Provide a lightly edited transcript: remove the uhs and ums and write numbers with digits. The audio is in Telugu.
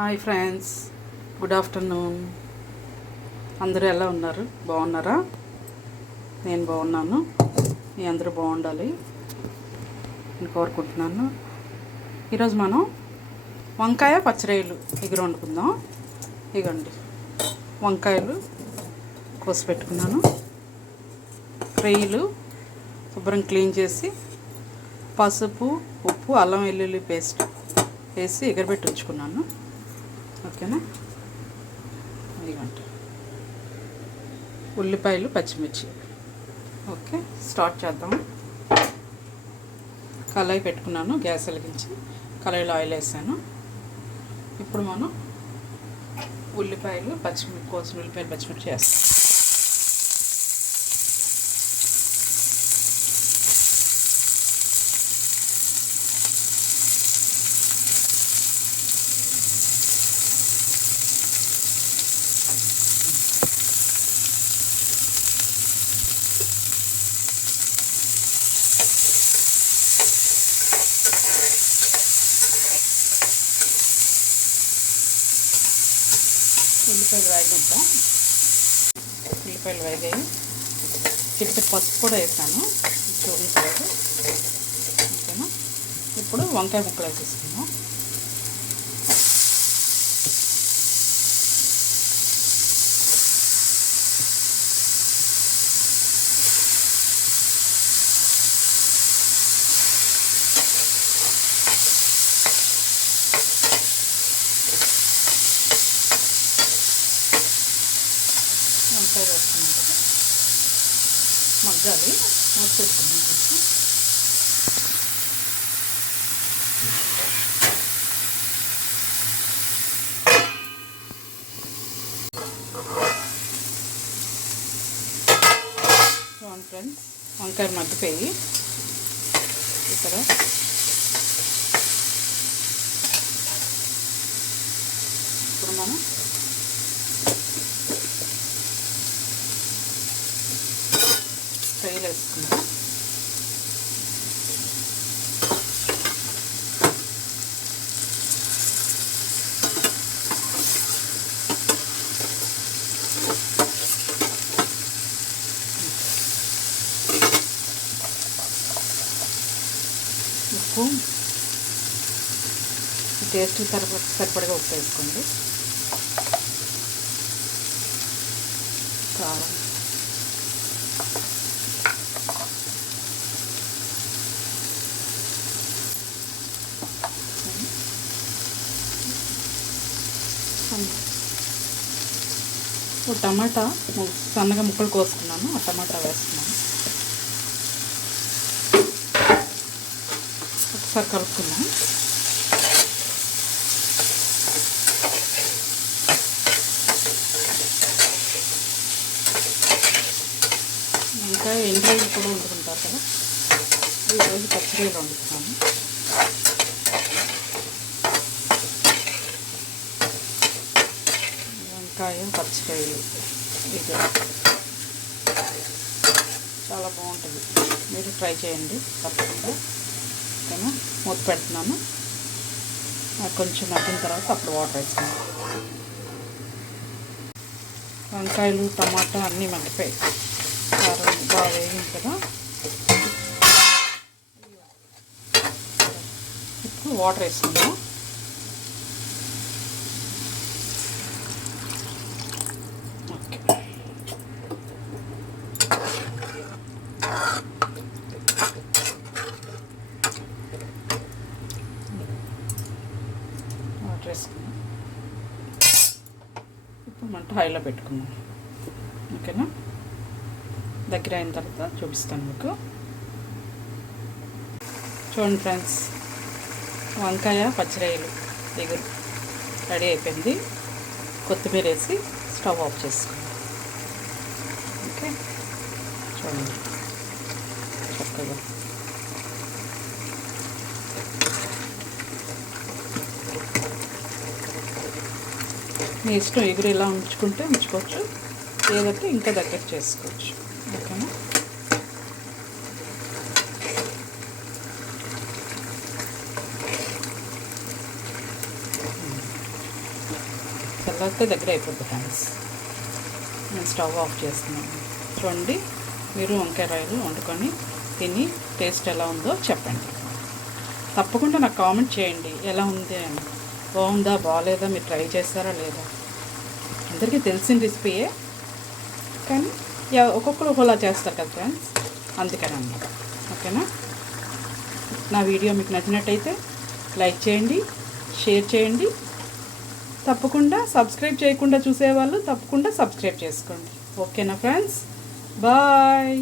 Hi friends, good afternoon. అందరూ ఎలా ఉన్నారు? బాగున్నారా? నేను బాగున్నాను. మీ అందరూ బాగుండాలి నేను కోరుకుంటున్నాను. ఈరోజు మనం వంకాయ పచ్చిరొయ్యలు ఎగురు వండుకుందాం. ఇగోండి, వంకాయలు కోసి పెట్టుకున్నాను. రొయ్యలు శుభ్రం క్లీన్ చేసి పసుపు, ఉప్పు, అల్లం వెల్లుల్లి పేస్ట్ వేసి ఎగరబెట్టి ఉంచుకున్నాను. ఓకేనా? ఇదిగండి ఉల్లిపాయలు, పచ్చిమిర్చి. ఓకే, స్టార్ట్ చేద్దాం. కళాయి పెట్టుకున్నాను, గ్యాస్ వెలిగించి కళాయిలో ఆయిల్ వేసాను. ఇప్పుడు మనం ఉల్లిపాయలు, పచ్చిమిర్చి, కోసిన ఉల్లిపాయలు, పచ్చిమిర్చి వేస్తాం. ఉల్లిపాయలు వేగిద్దాం. ఉల్లిపాయలు వేగాయి. చిటికెట్ పసుపు కూడా వేసాను, చూపించలేదు. ఓకేనా? ఇప్పుడు వంకాయ ముక్కలు వేసేసుకుందాం. వంకాయ వేస్తున్నాం కదా, మగ్గాలి. మూత పెట్టుకున్నాం కొంచెం. చూడండి ఫ్రెండ్స్, వంకాయ మగ్గిపోయి ఇక్కడ ఇప్పుడు మనం రొయ్యలు వేసుకుందాం. ఉప్పు టేస్ట్ సరిపడగా ఉప్పు వేసుకోండి. కారం, ఒక టమాటా సన్నగా ముక్కలు కోసుకున్నాను, ఆ టమాటా వేస్తున్నాను. ఒకసారి కలుపుకుందాం. ఇంకా ఎండ్రాయిలు కూడా వండుకుంటారు కదా, ఈరోజు పచ్చిరొయ్యలు వండుతున్నాను. వంకాయ పచ్చిరొయ్యలు ఇది చాలా బాగుంటుంది, మీరు ట్రై చేయండి తప్పకుండా. ఓకేనా? మూత పెడుతున్నాను. కొంచెం మగ్గిన తర్వాత అప్పుడు వాటర్ వేసుకున్నాను. వంకాయలు, టమాటా అన్నీ మగ్గిపోయాయి. కారం బాగా వేగింది కదా. ఇప్పుడు వాటర్ వేసుకుందాం. ఓకే, వాటర్ వేసుకుందాం. ఇప్పుడు మంట హైలో పెట్టుకుందాం. ఓకేనా? దగ్గర అయిన తర్వాత చూపిస్తాను మీకు. చూడండి ఫ్రెండ్స్, వంకాయ పచ్చిరొయ్యలు ఎగురు రెడీ అయిపోయింది. కొత్తిమీర వేసి స్టవ్ ఆఫ్ చేసుకుందాం. ఓకే, చూడండి చక్కగా. మీ ఇష్టం, ఎగురు ఇలా ఉంచుకుంటే ఉంచుకోవచ్చు, లేదంటే ఇంకా దగ్గర చేసుకోవచ్చు. ఓకేనా? చల్లారితే దగ్గర అయిపోద్ది ఫ్రెండ్స్. నేను స్టవ్ ఆఫ్ చేస్తున్నాను. చూడండి, మీరు వంకాయ రాయలు వండుకొని తిని టేస్ట్ ఎలా ఉందో చెప్పండి. తప్పకుండా నాకు కామెంట్ చేయండి ఎలా ఉంది అని. బాగుందా బాగాలేదా, మీరు ట్రై చేస్తారా లేదా? అందరికీ తెలిసిన రెసిపీయే, కానీ ఒక్కొక్కరు ఒకలా చేస్తారు కదా ఫ్రెండ్స్, అందుకని అన్నమాట. ఓకేనా? నా వీడియో మీకు నచ్చినట్టయితే లైక్ చేయండి, షేర్ చేయండి. తప్పకుండా సబ్స్క్రైబ్ చేయకుండా చూసేవాళ్ళు తప్పకుండా సబ్స్క్రైబ్ చేసుకోండి. ఓకేనా ఫ్రెండ్స్? బాయ్.